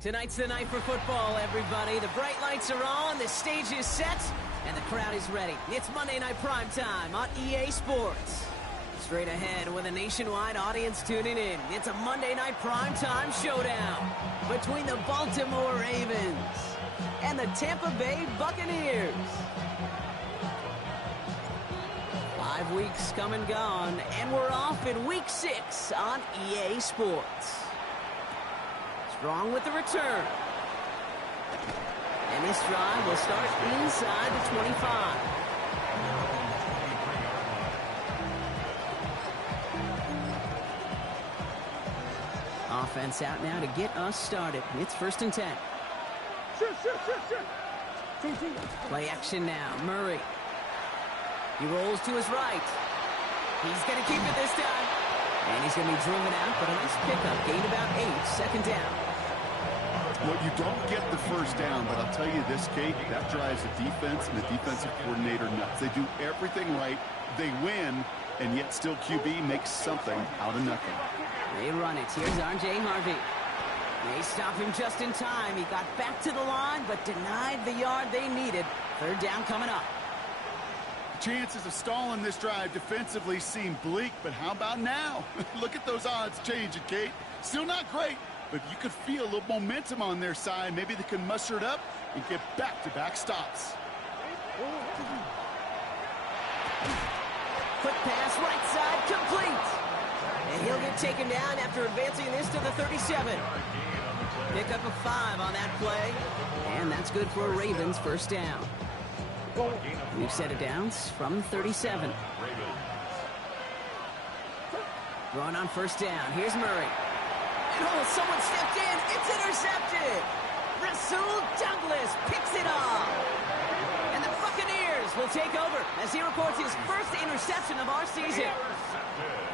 Tonight's the night for football, everybody. The bright lights are on, the stage is set, and the crowd is ready. It's Monday Night Primetime on EA Sports. Straight ahead with a nationwide audience tuning in. It's a Monday Night Primetime showdown between the Baltimore Ravens and the Tampa Bay Buccaneers. 5 weeks come and gone, and we're off in Week 6 on EA Sports. Strong with the return. And this drive will start inside the 25. Offense out now to get us started. It's 1st and 10. Play action now. Murray. He rolls to his right. He's going to keep it this time. And he's going to be driven out, but a nice pickup. Gained about 8. 2nd down. Well, you don't get the first down, but I'll tell you this, Kate, that drives the defense and the defensive coordinator nuts. They do everything right. They win, and yet still QB makes something out of nothing. They run it. Here's R.J. Harvey. They stop him just in time. He got back to the line, but denied the yard they needed. 3rd down coming up. Chances of stalling this drive defensively seem bleak, but how about now? Look at those odds changing, Kate. Still not great, but you could feel a little momentum on their side. Maybe they can muster it up and get back-to-back stops. Quick pass, right side, complete. And he'll get taken down after advancing this to the 37. Pick up a 5 on that play. And that's good for a Ravens 1st down. New set of downs from 37. Throwing on 1st down. Here's Murray. And oh, someone stepped in. It's intercepted. Rasul Douglas picks it off. And the Buccaneers will take over as he records his 1st interception of our season.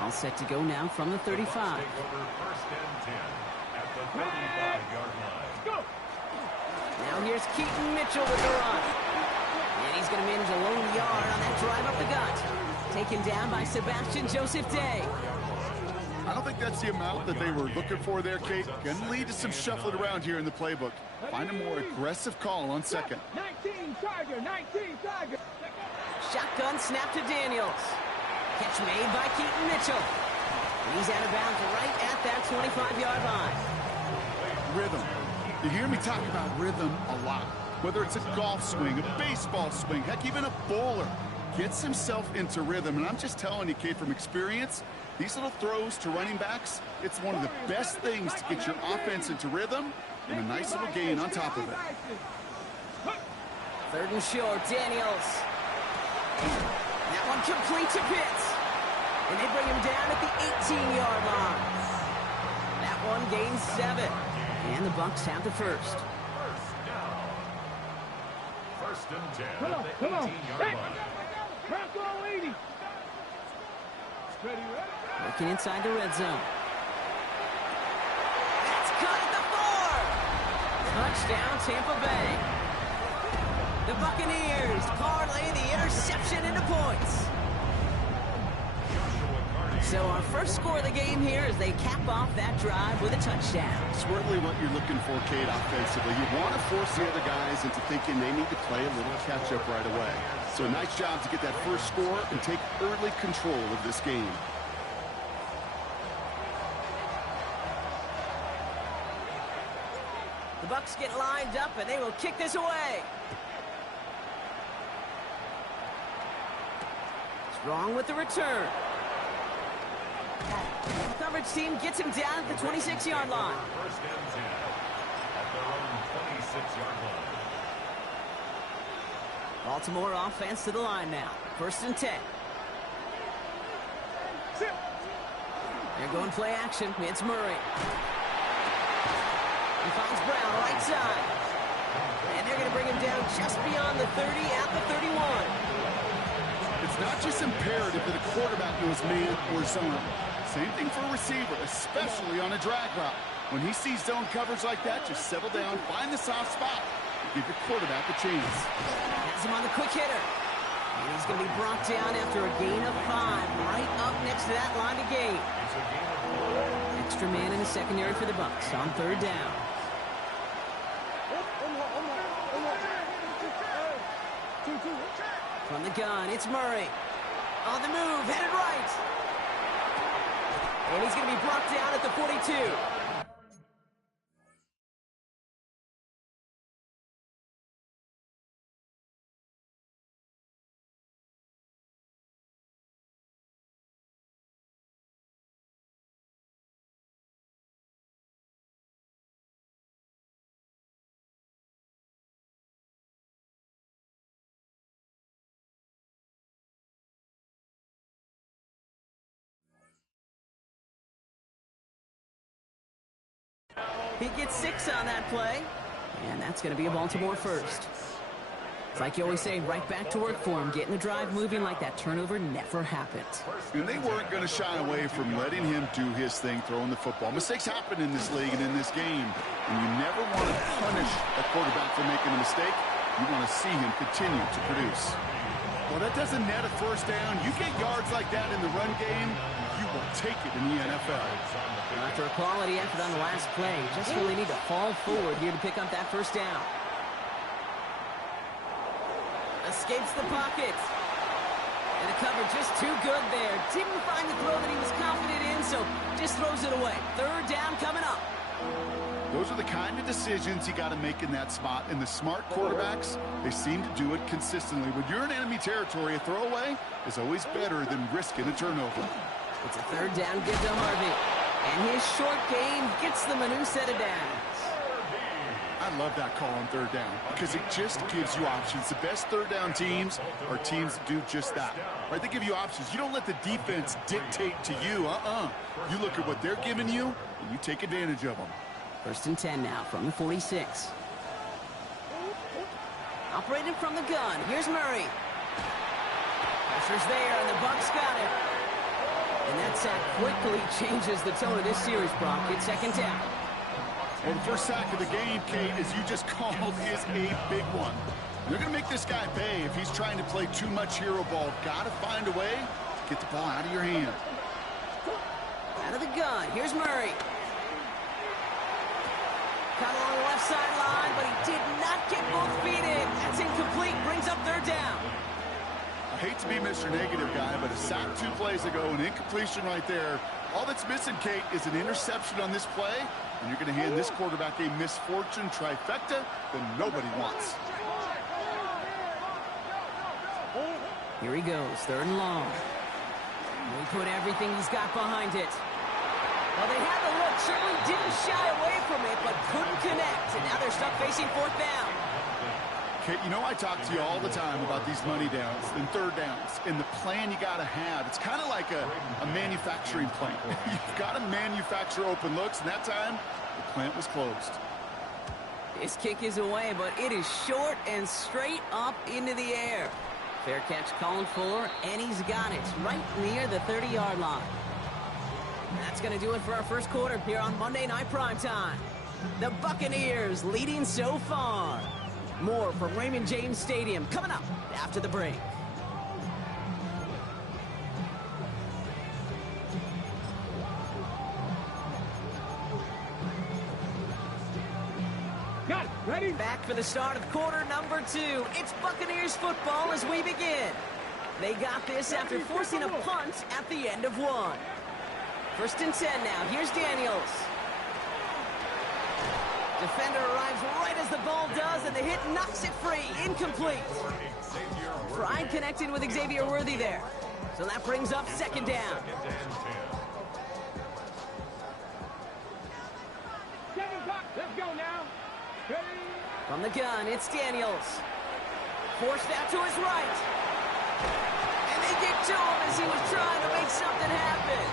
All set to go now from the 35. Now here's Keaton Mitchell with the run. And he's going to manage a lone yard on that drive up the gut. Taken down by Sebastian Joseph Day. I don't think that's the amount that they were looking for there, Kate. Going to lead to some shuffling around here in the playbook. Find a more aggressive call on 2nd. 19 Tiger. Shotgun snap to Daniels. Catch made by Keaton Mitchell. And he's out of bounds right at that 25-yard line. Rhythm. You hear me talk about rhythm a lot. Whether it's a golf swing, a baseball swing, heck, even a bowler gets himself into rhythm. And I'm just telling you, Kate, from experience, these little throws to running backs, it's one of the best things to get your offense into rhythm and a nice little gain on top of it. 3rd and short, Daniels. That one complete to Pitts. And they bring him down at the 18-yard line. That one gains 7. And the Bucs have the 1st. 1st and 10. Come on. Hey. Bronco 80. Working inside the red zone. That's cut at the 4. Touchdown, Tampa Bay. The Buccaneers parlay the interception into points. So our first score of the game here as they cap off that drive with a touchdown. Certainly what you're looking for, Kate, offensively. You want to force the other guys into thinking they need to play a little catch-up right away. So a nice job to get that first score and take early control of this game. The Bucs get lined up and they will kick this away. Strong with the return. The coverage team gets him down at the 26-yard line. 1st and 10 at their own 26-yard line. Baltimore offense to the line now. 1st and 10. They're going play action. It's Murray. He finds Brown right side. And they're going to bring him down just beyond the 30 at the 31. It's not just imperative that a quarterback knows man or zone. Same thing for a receiver, especially on a drag route. When he sees zone coverage like that, just settle down, find the soft spot, and give your quarterback a chance. Has him on the quick hitter. And he's going to be brought down after a gain of 5, right up next to that line of gain. Extra man in the secondary for the Bucs on 3rd down. From the gun, it's Murray. On the move, headed right. And he's going to be brought down at the 42. He gets 6 on that play, and that's going to be a Baltimore first. It's like you always say, right back to work for him, getting the drive moving like that turnover never happened. And they weren't going to shy away from letting him do his thing, throwing the football. Mistakes happen in this league and in this game, and you never want to punish a quarterback for making a mistake. You want to see him continue to produce. Well, that doesn't net a first down. You get yards like that in the run game, you will take it in the NFL. After a quality effort on the last play, just really need to fall forward here to pick up that first down. Escapes the pocket. And the cover just too good there. Didn't find the throw that he was confident in, so just throws it away. Third down coming up. Those are the kind of decisions you got to make in that spot. And the smart quarterbacks, they seem to do it consistently. When you're in enemy territory, a throwaway is always better than risking a turnover. It's a third down, good to Harvey. And his short game gets them a new set of downs. I love that call on third down because it just gives you options. The best third down teams are teams that do just that. Right? They give you options. You don't let the defense dictate to you. You look at what they're giving you, and you take advantage of them. First and 10 now from the 46. Operating from the gun. Here's Murray. Pressure's there, and the Bucs got it. And that sack quickly changes the tone of this series, Brock. It's second down. Well, the first sack of the game, Kate, as you just called, is a big one. They're going to make this guy pay if he's trying to play too much hero ball. Got to find a way to get the ball out of your hand. Out of the gun. Here's Murray. Cut along the left sideline, but he did not get both feet in. That's incomplete. Brings up third down. I hate to be Mr. Negative guy, but a sack 2 plays ago, an incompletion right there. All that's missing, Kate, is an interception on this play, and you're going to hand this quarterback a misfortune trifecta that nobody wants. Here he goes, third and long. He put everything he's got behind it. Well, they had the look, certainly didn't shy away from it, but couldn't connect, and now they're stuck facing fourth down. Kate, you know I talk to you all the time about these money downs and third downs and the plan you got to have. It's kind of like a manufacturing plant. You've got to manufacture open looks, and that time the plant was closed. This kick is away, but it is short and straight up into the air. Fair catch, Colin Fuller, and he's got it right near the 30-yard line. That's going to do it for our first quarter here on Monday Night Primetime. The Buccaneers leading so far. More from Raymond James Stadium coming up after the break. Got it. Ready? Back for the start of quarter number 2. It's Buccaneers football as we begin. They got this after forcing a punt at the end of 1. First and 10 now. Here's Daniels. Defender arrives right as the ball does, and the hit knocks it free. Incomplete. Pride connected with Xavier Worthy there. So that brings up second down. Let's go now. Ready? From the gun, it's Daniels. Forced out to his right. And they get to him as he was trying to make something happen.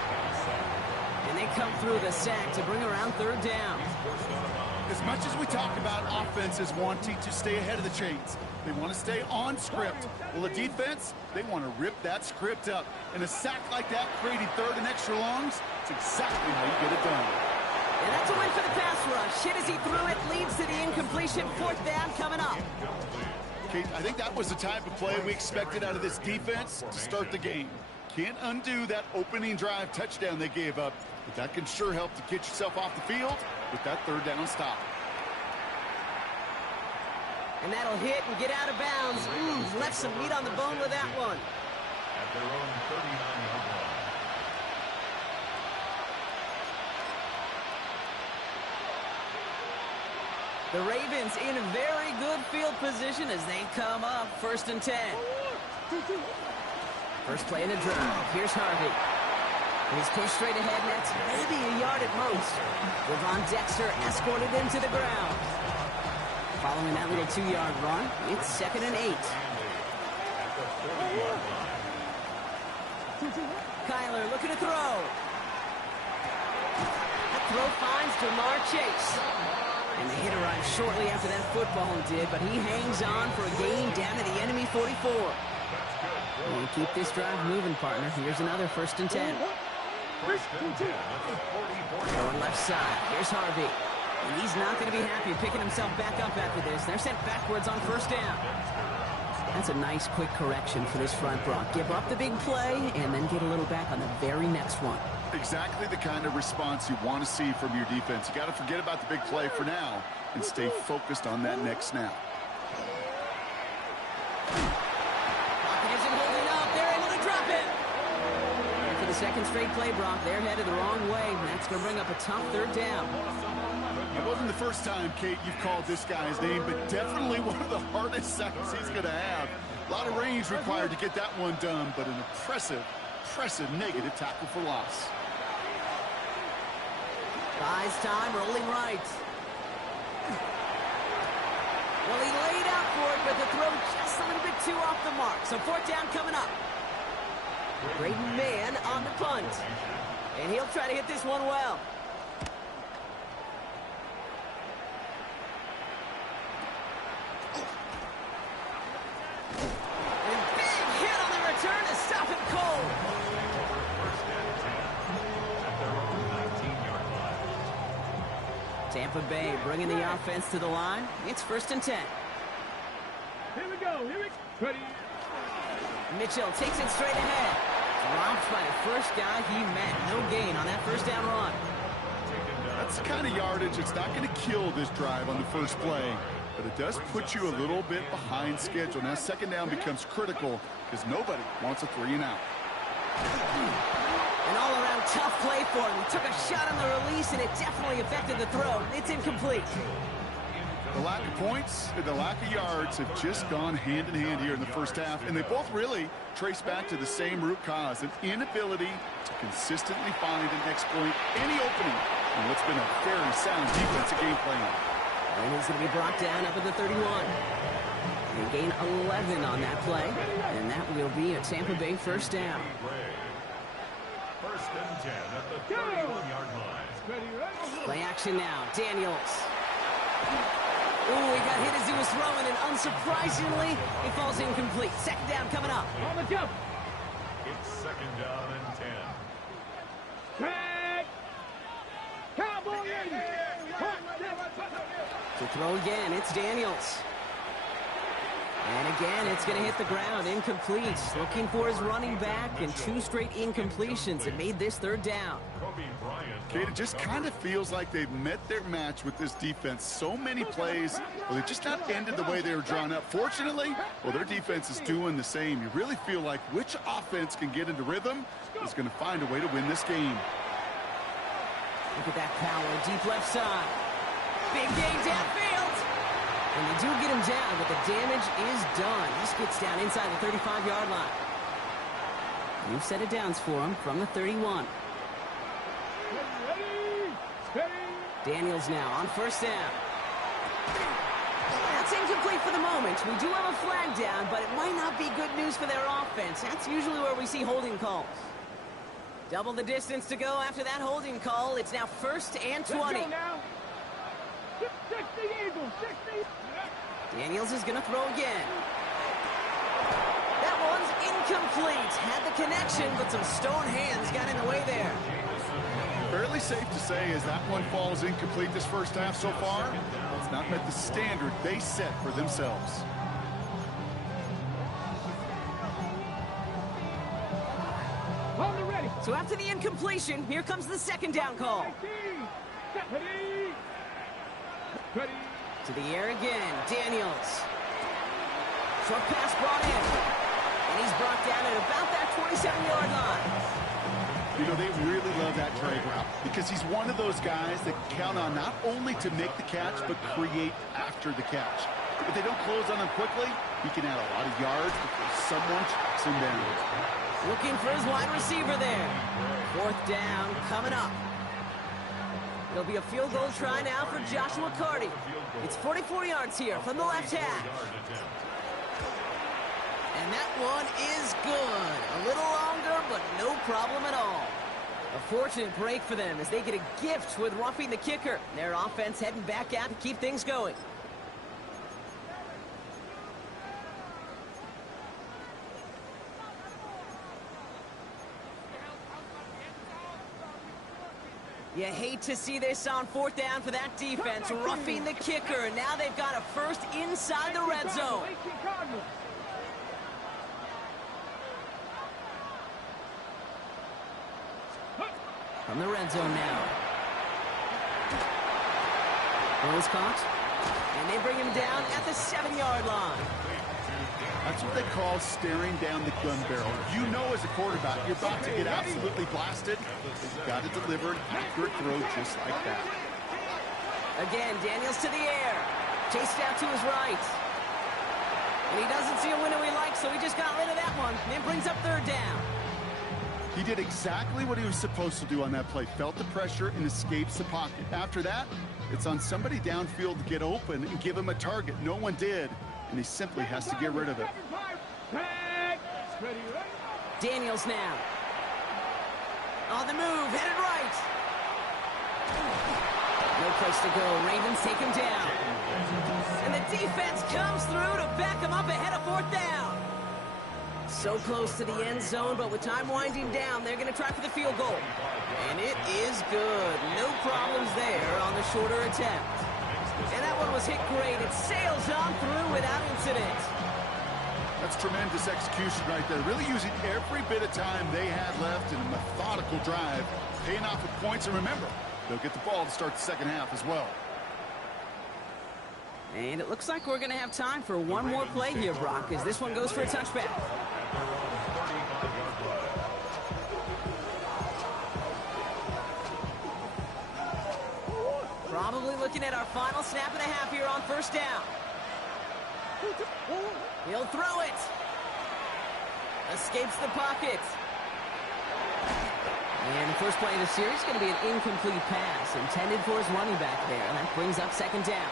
And they come through the sack to bring around third down. As much as we talk about offenses wanting to stay ahead of the chains, they want to stay on script. Well, the defense, they want to rip that script up. And a sack like that, creating third and extra longs, it's exactly how you get it done. And that's a win for the pass rush. Hit as he threw it, leads to the incompletion. Fourth down coming up. Kate, I think that was the type of play we expected out of this defense to start the game. Can't undo that opening drive touchdown they gave up, but that can sure help to get yourself off the field with that third down stop. And that'll hit and get out of bounds. Left some meat on the bone with that one. At their own 39-yard line. The Ravens in very good field position as they come up 1st and 10. First play of the drive. Here's Harvey. He's pushed straight ahead, and that's maybe a yard at most. Devon Dexter escorted him to the ground. Following that little 2-yard run, it's 2nd and 8. Kyler looking to throw. That throw finds Jamar Chase. And the hit arrived shortly after that football did, but he hangs on for a gain down to the enemy 44. And keep this drive moving, partner. Here's another 1st and 10. Going left side. Here's Harvey. And he's not going to be happy picking himself back up after this. They're sent backwards on 1st down. That's a nice quick correction for this front, Brock. Give up the big play and then get a little back on the very next one. Exactly the kind of response you want to see from your defense. You got to forget about the big play for now and stay focused on that next snap. Pocket isn't holding up. They're able to drop it. And for the 2nd straight play, Brock, they're headed the wrong way. That's going to bring up a tough 3rd down. It wasn't the first time, Kate, you've called this guy's name, but definitely one of the hardest sacks he's going to have. A lot of range required to get that one done, but an impressive negative tackle for loss. Buys time, rolling right. Well, he laid out for it, but the throw just a little bit too off the mark. So 4th down coming up. Braden Mann on the punt. And he'll try to hit this one well. And big hit on the return to stop him cold. Tampa Bay bringing the offense to the line. It's 1st and 10. Here we go. Ready. Mitchell takes it straight ahead. Dropped by the first guy he met. No gain on that 1st down run. That's the kind of yardage that's not going to kill this drive on the first play, but it does put you a little bit behind schedule. Now 2nd down becomes critical because nobody wants a 3 and out. An all-around tough play for him. He took a shot on the release, and it definitely affected the throw. It's incomplete. The lack of points and the lack of yards have just gone hand in hand here in the 1st half, and they both really trace back to the same root cause, an inability to consistently find and exploit any opening in what's been a very sound defensive game plan. And he's going to be brought down up at the 31. They gain 11 on that play, and that will be a Tampa Bay 1st down. 1st and 10 at the 31-yard line. Play action now. Daniels. Ooh, he got hit as he was throwing, and unsurprisingly, he falls incomplete. 2nd down coming up. On the jump. It's 2nd down and 10. Back. Cowboy in. To throw again, it's Daniels. And again, it's going to hit the ground. Incomplete. Looking for his running back, and 2 straight incompletions. It made this 3rd down. Kate, it just kind of feels like they've met their match with this defense. So many plays, well, they've just not ended the way they were drawn up. Fortunately, well, their defense is doing the same. You really feel like which offense can get into rhythm is going to find a way to win this game. Look at that power, deep left side. Big gain downfield. And they do get him down, but the damage is done. He gets down inside the 35-yard line. New set of downs for him from the 31. Daniels now on 1st down. That's incomplete for the moment. We do have a flag down, but it might not be good news for their offense. That's usually where we see holding calls. Double the distance to go after that holding call. It's now 1st and 20. Let's go now. 60 Eagles, 60. Daniels is going to throw again. That one's incomplete. Had the connection, but some stone hands got in the way there. Fairly safe to say as that one falls incomplete this 1st half so far, it's not met the standard they set for themselves. On the ready. So after the incompletion, here comes the 2nd down call. Ready. To the air again, Daniels. Short pass brought in. And he's brought down at about that 27-yard line. You know, they really love that drag route because he's one of those guys that count on not only to make the catch, but create after the catch. If they don't close on him quickly, he can add a lot of yards before someone tracks him down. Looking for his wide receiver there. Fourth down coming up. It'll be a field goal try now for Joshua Carty. It's 44 yards here from the left hash. And that one is good. A little longer, but no problem at all. A fortunate break for them as they get a gift with roughing the kicker. Their offense heading back out to keep things going. You hate to see this on fourth down for that defense, roughing the kicker. Now they've got a first inside the red zone. From the red zone now. Ball is caught, and they bring him down at the 7-yard line. That's what they call staring down the gun barrel. You know as a quarterback, you're about to get absolutely blasted. You've got to deliver an accurate throw just like that. Again, Daniels to the air. Chased out to his right. And he doesn't see a window he likes, so he just got rid of that one. And brings up third down. He did exactly what he was supposed to do on that play. Felt the pressure and escapes the pocket. After that, it's on somebody downfield to get open and give him a target. No one did. And he simply has to get rid of it. Daniels now. On the move, headed right. No place to go. Ravens take him down. And the defense comes through to back him up ahead of fourth down. So close to the end zone, but with time winding down, they're going to try for the field goal. And it is good. No problems there on the shorter attempt. And that one was hit great. It sails on through without incident. That's tremendous execution right there. Really using every bit of time they had left in a methodical drive. Paying off with points. And remember, they'll get the ball to start the second half as well. And it looks like we're going to have time for one more play here, Brock, as this one goes for a touchback. Probably looking at our final snap and a half here on first down. He'll throw it. Escapes the pocket. And the first play of the series is going to be an incomplete pass intended for his running back there. And that brings up second down.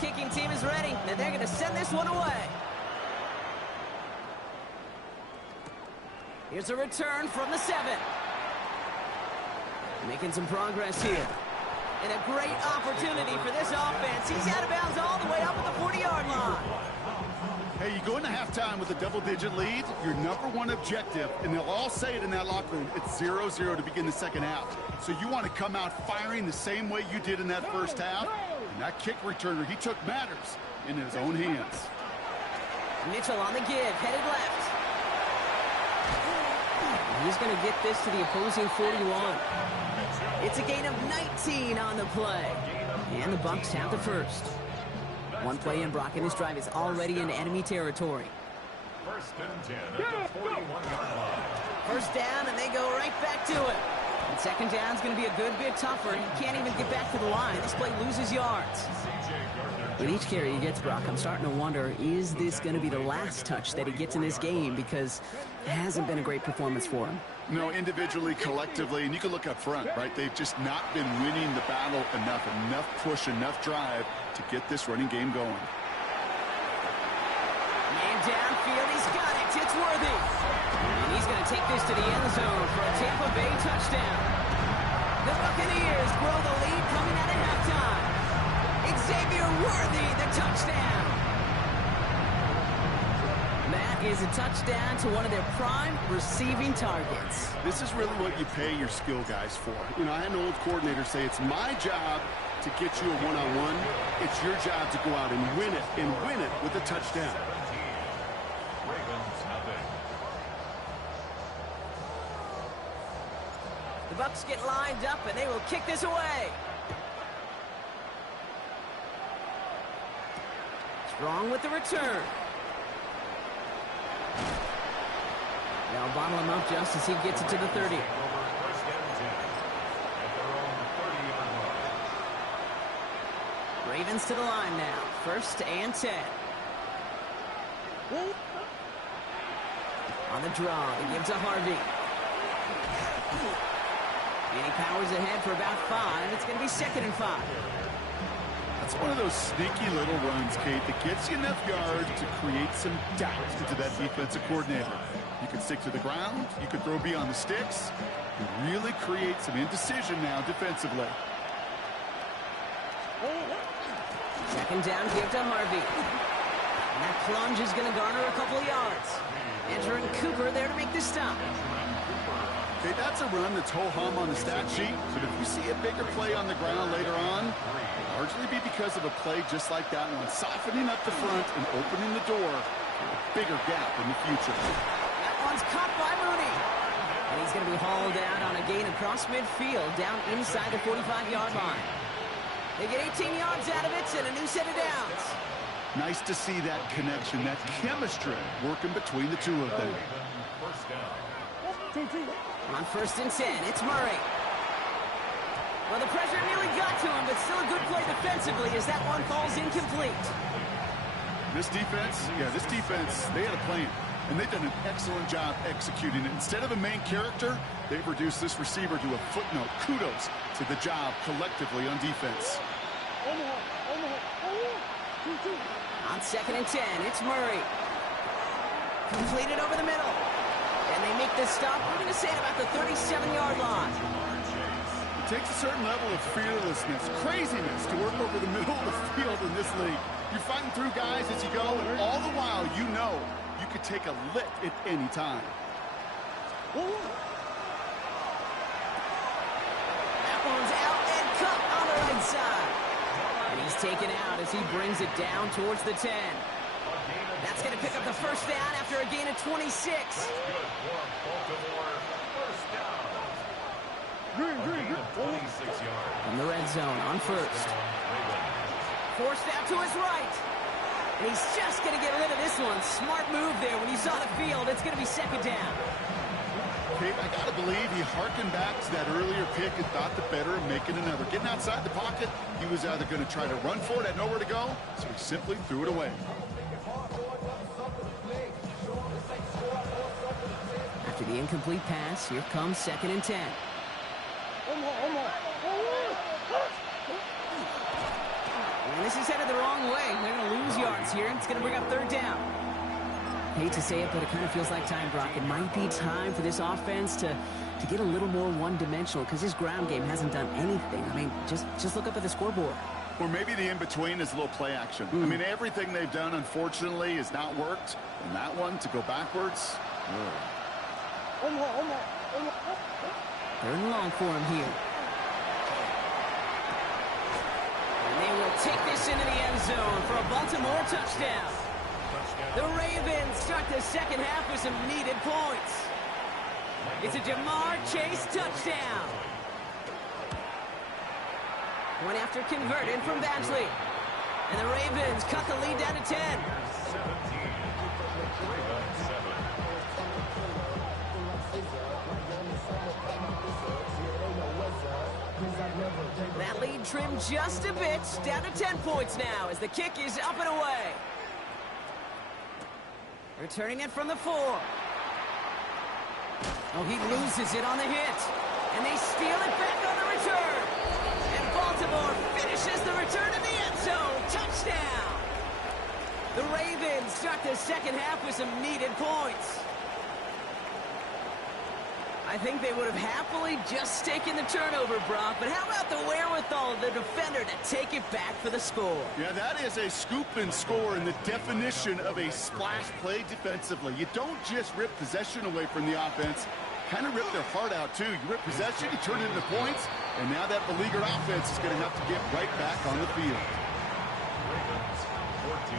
Kicking team is ready, and they're going to send this one away. Here's a return from the 7. Making some progress here. And a great opportunity for this offense. He's out of bounds all the way up at the 40-yard line. Hey, you go into halftime with a double-digit lead, your number one objective, and they'll all say it in that locker room, it's 0-0 to begin the second half. So you want to come out firing the same way you did in that first half. That kick returner, he took matters in his own hands. Mitchell on the give, headed left. He's going to get this to the opposing 41. It's a gain of 19 on the play. And the Bucs have the first. One play in, Brock, and this drive is already in enemy territory. First and 10 at the 41-yard line. First down, and they go right back to it. And second down's going to be a good bit tougher. He can't even get back to the line. This play loses yards. With each carry he gets, Brock, I'm starting to wonder, is this going to be the last touch that he gets in this game? Because it hasn't been a great performance for him. No, individually, collectively, and you can look up front, right? They've just not been winning the battle enough. Enough push, enough drive to get this running game going. Man downfield, he's got it. It's Worthy. And he's going to take this to the end zone for a Tampa Bay touchdown. The Buccaneers grow the lead coming out of halftime. Xavier Worthy, the touchdown. That is a touchdown to one of their prime receiving targets. This is really what you pay your skill guys for. You know, I had an old coordinator say it's my job to to get you a one-on-one. It's your job to go out and win it with a touchdown. Ravens nothing. The Bucs get lined up, and they will kick this away. Strong with the return. They'll bottle him up just as he gets it to the 30. First and 10 at their own 30-yard line. Ravens to the line now. First and 10. On the draw, they give to Harvey. And he powers ahead for about 5. It's going to be 2nd and 5. That's one of those sneaky little runs, Kate, that gets you enough yards to create some doubt into that defensive coordinator. You can stick to the ground. You can throw beyond the sticks. You really create some indecision now defensively. 2nd down, give to Harvey. And that plunge is going to garner a couple of yards. Entering Cooper there to make the stop. Okay, that's a run that's ho-hum on the stat sheet, but if you see a bigger play on the ground later on, it'll largely be because of a play just like that one, softening up the front and opening the door for a bigger gap in the future. That one's caught by Mooney. And he's going to be hauled out on a gain across midfield, down inside the 45-yard line. They get 18 yards out of it and a new set of downs. Nice to see that connection, that chemistry working between the two of them. First down. On 1st and 10, it's Murray. Well, the pressure nearly got to him, but still a good play defensively as that one falls incomplete. This defense, they had a plan, and they've done an excellent job executing it. Instead of a main character, they've reduced this receiver to a footnote. Kudos to the job collectively on defense. On 2nd and 10, it's Murray. Completed over the middle. And they make this stop, we're going to say, at about the 37-yard line. It takes a certain level of fearlessness, craziness to work over the middle of the field in this league. You're fighting through guys as you go, and all the while you know you could take a lick at any time. That one's out and cut on the right side. And he's taken out as he brings it down towards the 10. That's going to pick up the 1st down after a gain of 26. From the red zone on 1st. Forced out to his right. And he's just going to get rid of this one. Smart move there. When you saw the field, it's going to be 2nd down. Kate, I got to believe he harkened back to that earlier pick and thought the better of making another. Getting outside the pocket, he was either going to try to run for it, had nowhere to go, so he simply threw it away. After the incomplete pass, here comes 2nd and 10. And this is headed the wrong way. They're going to lose yards here. It's going to bring up 3rd down. Hate to say it, but it kind of feels like time, Brock. It might be time for this offense to get a little more one-dimensional because this ground game hasn't done anything. I mean, just look up at the scoreboard. Or maybe the in-between is a little play action. I mean, everything they've done, unfortunately, has not worked. And that one, to go backwards, 3rd and long for him here. And they will take this into the end zone for a Baltimore touchdown. The Ravens start the 2nd half with some needed points. It's a Jamar Chase touchdown. One after converted from Badgley. And the Ravens cut the lead down to 10. 17. Ravens 7. That lead trimmed just a bit, down to 10 points now as the kick is up and away. Returning it from the 4. Oh, he loses it on the hit. And they steal it back on the return. And Baltimore finishes the return in the end zone. Touchdown! The Ravens start the 2nd half with some needed points. I think they would have happily just taken the turnover, Brock, but how about the wherewithal of the defender to take it back for the score? Yeah, that is a scoop and score in the definition of a splash play defensively. You don't just rip possession away from the offense. kind of ripped their heart out, too. You rip possession, you turn it into points, and now that beleaguered offense is going to have to get right back on the field. Ravens 14.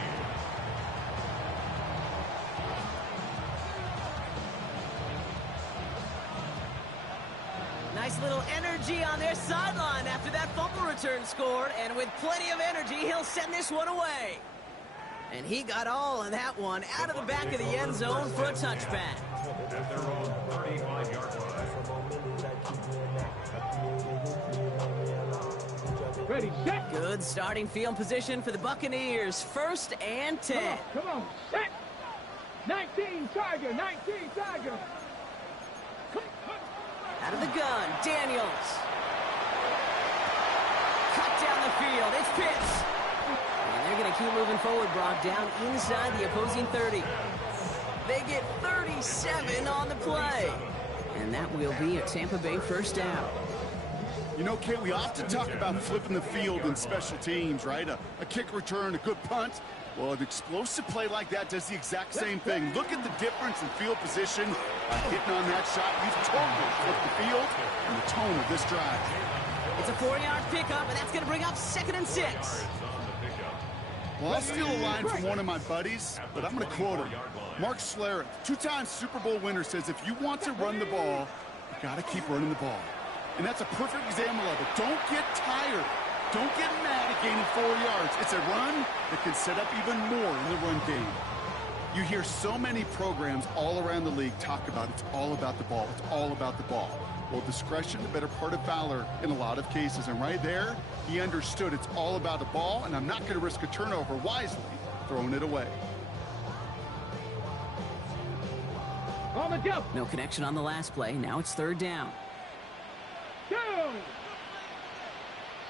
Nice little energy on their sideline after that fumble return scored, and with plenty of energy, he'll send this one away. And he got all of that one out of the back of the end zone for a touchback. At their own 35-yard line. Ready, set. Good starting field position for the Buccaneers. 1st and 10. Come on, set. 19, Tiger, 19, Tiger. Out of the gun, Daniels. Cut down the field, it's Pitts. And they're going to keep moving forward, Brock, down inside the opposing 30. They get 37 on the play. And that will be a Tampa Bay 1st down. You know, Kate, we often talk about flipping the field in special teams, right? A kick return, a good punt. Well, an explosive play like that does the exact same thing. Look at the difference in field position by hitting on that shot. You've totally flipped the field and the tone of this drive. It's a 4-yard pickup, and that's going to bring up 2nd and 6. Well, I'll steal a line from one of my buddies, but I'm going to quote him. Mark Schlereth, 2-time Super Bowl winner, says if you want to run the ball, you got to keep running the ball. And that's a perfect example of it. Don't get tired. Don't get mad at gaining 4 yards. It's a run that can set up even more in the run game. You hear so many programs all around the league talk about it's all about the ball. It's all about the ball. Well, discretion, the better part of valor in a lot of cases. And right there, he understood it's all about the ball, and I'm not going to risk a turnover wisely, throwing it away. On the jump. No connection on the last play. Now it's 3rd down. Down.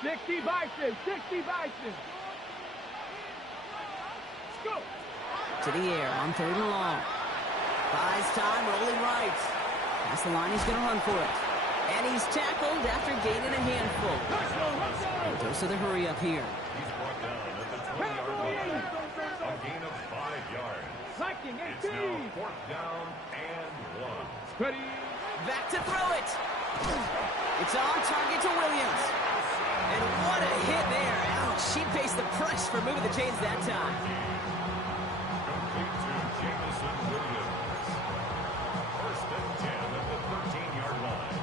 60 Bison, 60 Bison. Let's go. To the air on 3rd and long. Buys time, rolling right. Past the line, he's going to run for it. And he's tackled after gaining a handful. Dose of the hurry up here. He's brought down at the 20-yard line. A gain of 5 yards. It's now 4th down and 1. Ready. Back to throw it. It's on target to Williams. And what a hit there. Ouch, she faced the press for moving the chains that time. Complete to Jamison Williams. 1st and 10 at the 13-yard line.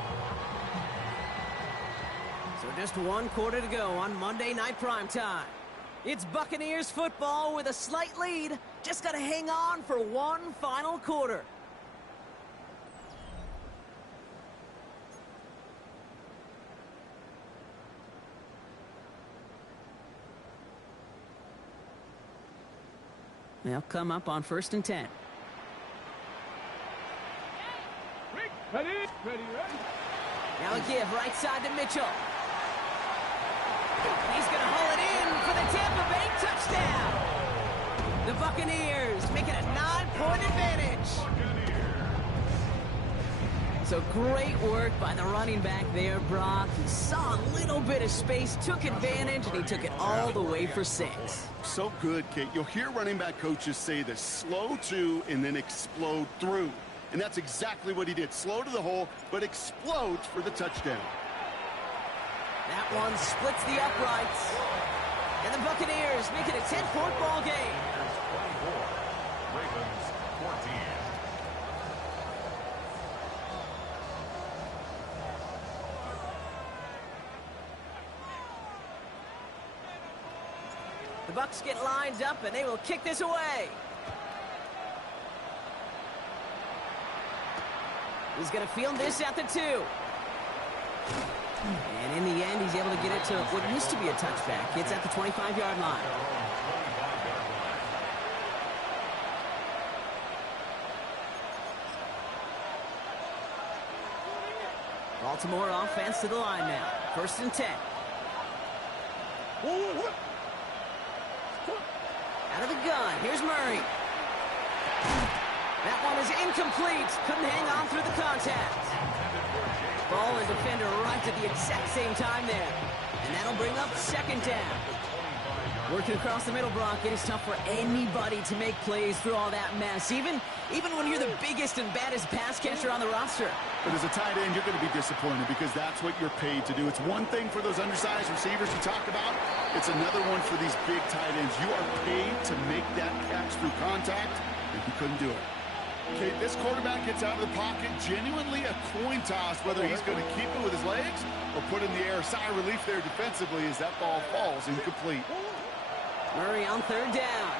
So just 1 quarter to go on Monday Night Primetime. It's Buccaneers football with a slight lead. Just got to hang on for one final quarter. They'll come up on 1st and 10. Ready, ready, ready. Now a give right side to Mitchell. He's going to haul it in for the Tampa Bay touchdown. The Buccaneers making a 9-point advantage. So great work by the running back there, Brock. He saw a little bit of space, took advantage, and he took it all the way for 6. So good, Kate. You'll hear running back coaches say this: slow to and then explode through. And that's exactly what he did. Slow to the hole, but explodes for the touchdown. That one splits the uprights. And the Buccaneers make it a 10-point ball game. 24, Ravens 14. The Bucs get lined up, and they will kick this away. He's going to field this at the 2. And in the end, he's able to get it to what used to be a touchback. It's at the 25-yard line. Baltimore offense to the line now. 1st and 10. Out of the gun, here's Murray. That one is incomplete. Couldn't hang on through the contact. Ball and defender right at the exact same time there. And that'll bring up 2nd down. Working across the middle, Brock, it is tough for anybody to make plays through all that mess, even when you're the biggest and baddest pass catcher on the roster. But as a tight end, you're going to be disappointed because that's what you're paid to do. It's one thing for those undersized receivers you talk about. It's another one for these big tight ends. You are paid to make that catch through contact, and he couldn't do it. Okay, this quarterback gets out of the pocket, genuinely a coin toss, whether he's going to keep it with his legs or put in the air. Sigh of relief there defensively as that ball falls incomplete. Murray on third down.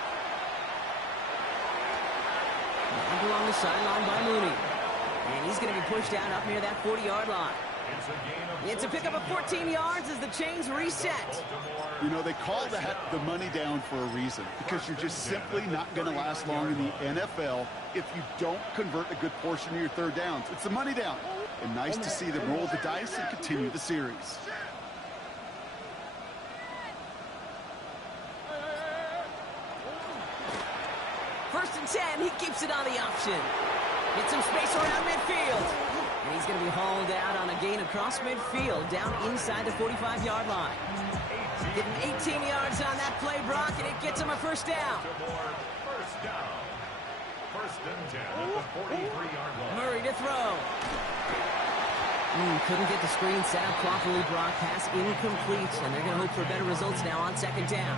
Back along the sideline by Mooney. And he's going to be pushed out up near that 40-yard line. It's a pickup of 14 yards as the chains reset. You know, they call that the money down for a reason, because you're just simply not going to last long in the NFL if you don't convert a good portion of your third downs. It's the money down. And nice to see them roll the dice and continue the series. First and 10, he keeps it on the option. Gets some space around midfield. And he's going to be hauled out on a gain across midfield, down inside the 45-yard line. Getting 18 yards on that play, Brock, and it gets him a first down. First down. First and 10 at the 43-yard line. Murray to throw. Couldn't get the screen set up properly, Brock. Pass incomplete, and they're going to hope for better results now on second down.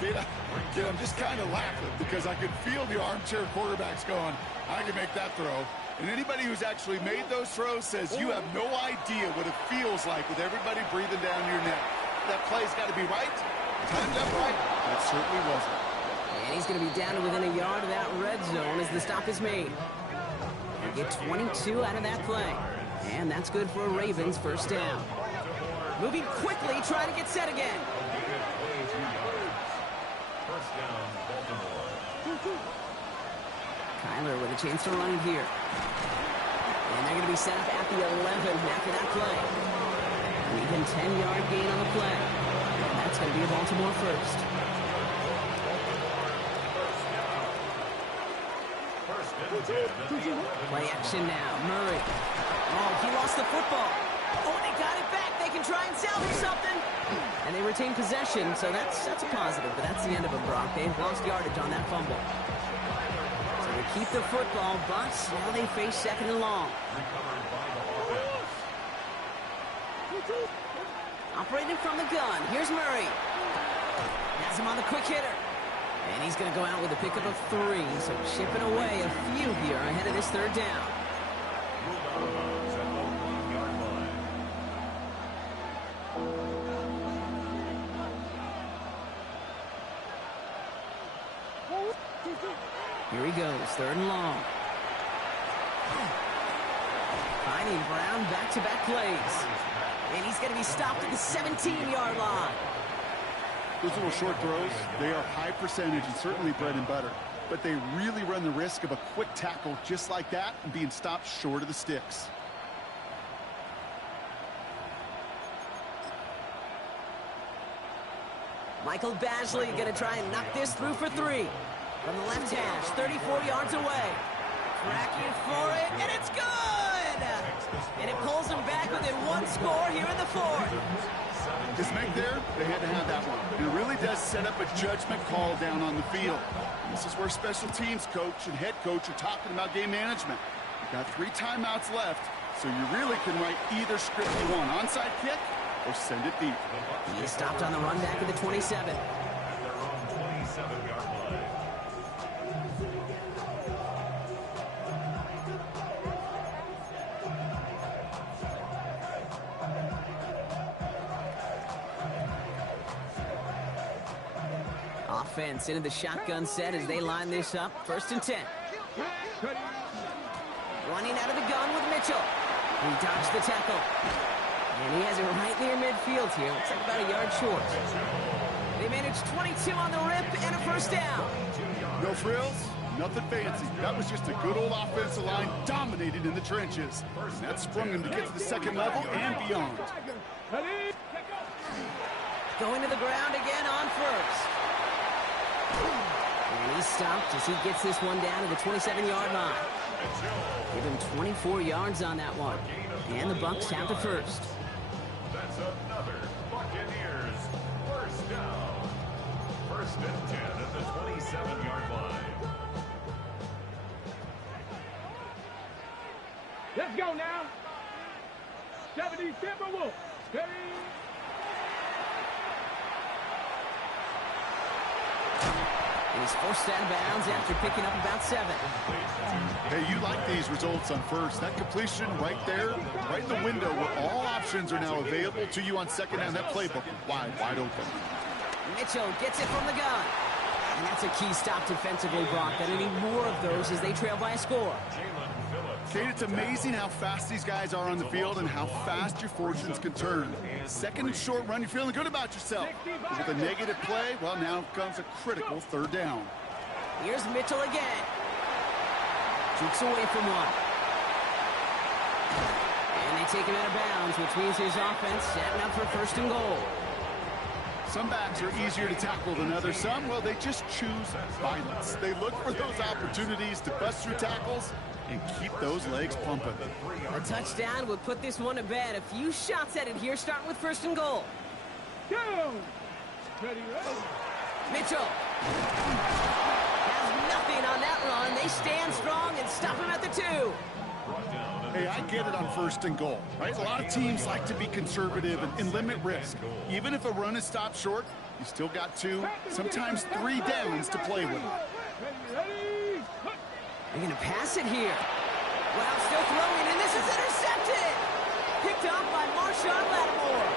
Kid, I'm just kind of laughing because I can feel the armchair quarterbacks going, I can make that throw. And anybody who's actually made those throws says you have no idea what it feels like with everybody breathing down your neck. That play's got to be right, timed up right. That certainly wasn't. And he's going to be down to within a yard of that red zone as the stop is made. They get 22 out of that play. And that's good for a Ravens first down. Moving quickly, trying to get set again. First down, Baltimore. Kyler with a chance to run it here. And they're going to be set up at the 11 after that play. An even 10-yard gain on the play. And that's going to be a Baltimore first. Play action now. Murray. Oh, he lost the football. Oh, they got it back. They can try and salvage something. And they retain possession, so that's a positive. But that's the end of it, Brock. They've lost yardage on that fumble. So they keep the football, but now they face second and long. Operating from the gun. Here's Murray. Has him on the quick hitter. And he's going to go out with a pickup of 3. So chipping away a few here ahead of this third down. Here he goes, third and long. Finding Brown back-to-back plays. And he's going to be stopped at the 17-yard line. Those little short throws, they are high percentage and certainly bread and butter. But they really run the risk of a quick tackle just like that and being stopped short of the sticks. Michael Basley going to try and knock this through for 3. From the left hash, 34 yards away. Cracking for it, and it's good! And it pulls him back within 1 score here in the 4th. This make there, they had to have that one. It really does set up a judgment call down on the field. This is where special teams coach and head coach are talking about game management. You've got 3 timeouts left, so you really can write either script you want. Onside kick or send it deep. He stopped on the run back at the 27. At their own 27-yard line. Offense into the shotgun set as they line this up. First and 10. Running out of the gun with Mitchell. He dodged the tackle. And he has it right near midfield here. Looks like about a yard short. They managed 22 on the rip and a first down. No frills, nothing fancy. That was just a good old offensive line dominated in the trenches. And that sprung him to get to the second level and beyond. Going to the ground again on first. And he's stopped as he gets this one down to the 27-yard line. Give him 24 yards on that one. And the Bucs have the first. That's another Buccaneers first down. First and 10 at the 27-yard line. Let's go now. 70 Timberwolves. Steady. He's forced out of bounds after picking up about 7. Hey, you like these results on first. That completion right there, right in the window where all options are now available to you on second down. That playbook wide open. Mitchell gets it from the gun. And that's a key stop defensively, Brock. They need more of those as they trail by a score. Kate, it's amazing how fast these guys are on the field and how fast your fortunes can turn. Second and short run, you're feeling good about yourself. But with a negative play, well, now comes a critical third down. Here's Mitchell again. Jukes away from one. And they take him out of bounds, which means his offense setting up for first and goal. Some backs are easier to tackle than others. Some, well, they just choose violence. They look for those opportunities to bust through tackles and keep those legs pumping. A touchdown would put this one to bed. A few shots at it here, starting with first and goal. Go. Ready, ready. Mitchell has nothing on that run. They stand strong and stop him at the 2. Hey, I get it on first and goal, right? A lot of teams like to be conservative and limit risk. Even if a run is stopped short, you still got 2, sometimes 3 downs to play with. They're going to pass it here. Wow, still throwing, and this is intercepted. Picked up by Marshawn Lattimore.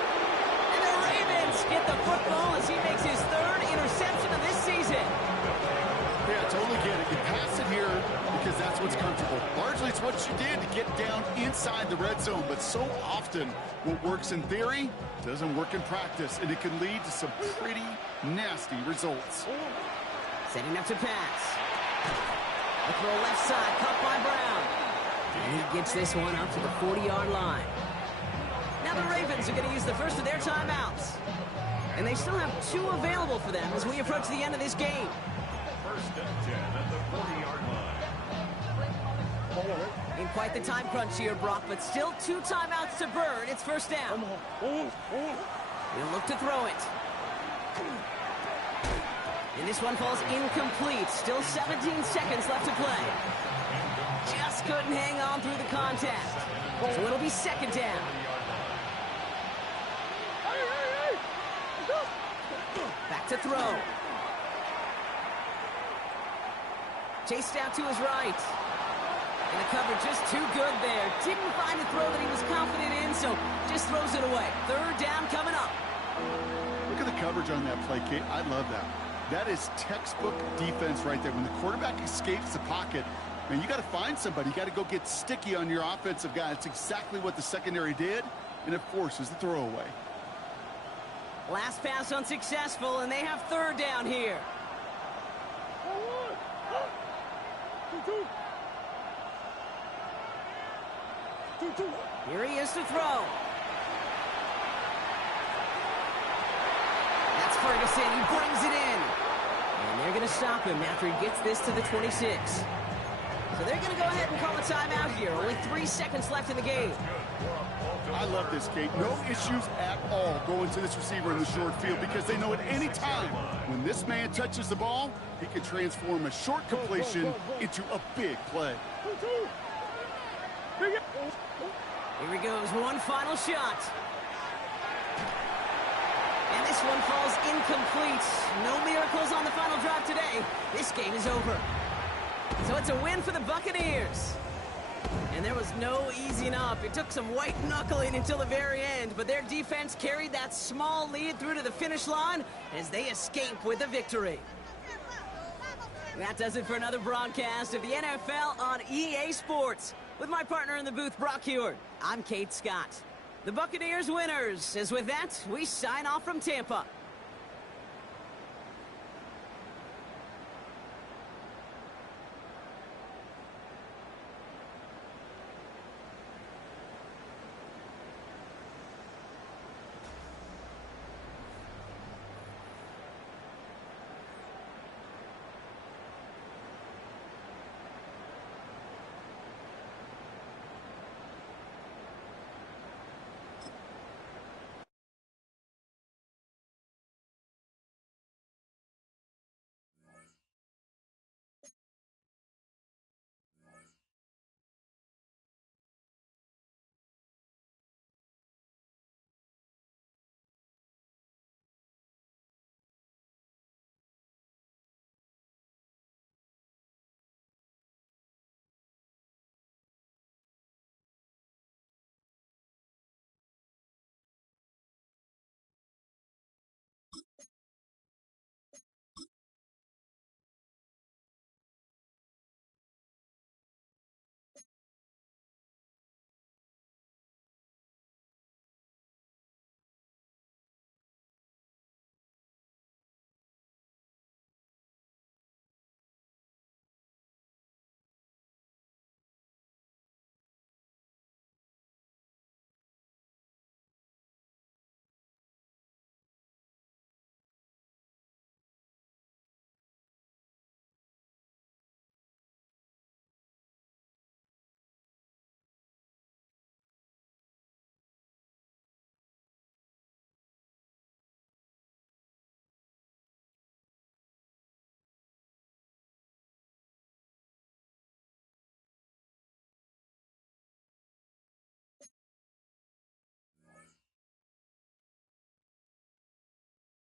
And the Ravens get the football as he makes his 3rd interception of this season. Yeah, I totally get it. You pass it here because that's what's comfortable. Largely, it's what you did to get down inside the red zone. But so often, what works in theory doesn't work in practice, and it can lead to some pretty nasty results. Setting up to pass. A throw left side, caught by Brown. And he gets this one up to the 40-yard line. Now the Ravens are going to use the first of their timeouts. And they still have 2 available for them as we approach the end of this game. First and 10 at the 40-yard line. In quite the time crunch here, Brock, but still 2 timeouts to burn. It's first down. He'll look to throw it. And this one falls incomplete. Still 17 seconds left to play. Just couldn't hang on through the contest. So it'll be second down. Back to throw. Chased out to his right. And the cover just too good there. Didn't find a throw that he was confident in, so just throws it away. Third down coming up. Look at the coverage on that play, Kate. I love that. That is textbook defense right there. When the quarterback escapes the pocket, man, you got to find somebody. You got to go get sticky on your offensive guy. It's exactly what the secondary did, and it forces the throwaway. Last pass unsuccessful, and they have third down here. Here he is to throw. That's Ferguson. He brings it in. And they're going to stop him after he gets this to the 26. So they're going to go ahead and call a timeout here. Only 3 seconds left in the game. I love this, Kate. No issues at all going to this receiver in the short field because they know at any time when this man touches the ball, he can transform a short completion into a big play. Here he goes, one final shot. And this one falls incomplete. No miracles on the final drive today. This game is over. So it's a win for the Buccaneers. And there was no easing up. It took some white knuckling until the very end, but their defense carried that small lead through to the finish line as they escape with a victory. That does it for another broadcast of the NFL on EA Sports. With my partner in the booth, Brock Heward, I'm Kate Scott. The Buccaneers winners, as with that, we sign off from Tampa.